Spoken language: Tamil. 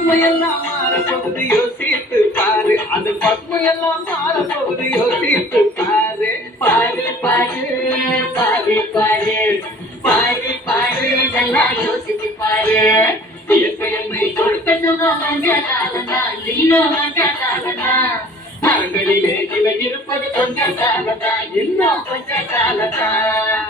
பசுமையெல்லாம் மாறப்போகுது யோசித்து பாரு, அது பசுமையெல்லாம் மாறப்போகுது யோசித்து பாரு. பாரு பாரு பாரு பாரு பாரு பாரு நல்லா யோசித்து பாரு. இயற்கையை கொடுக்க சுகம் வந்த காலம்தான், இன்னும் வந்த காலம்தான். மரங்களிலே இவை இருப்பது கொஞ்ச காலத்தான், இன்னும் கொஞ்ச காலத்தான்.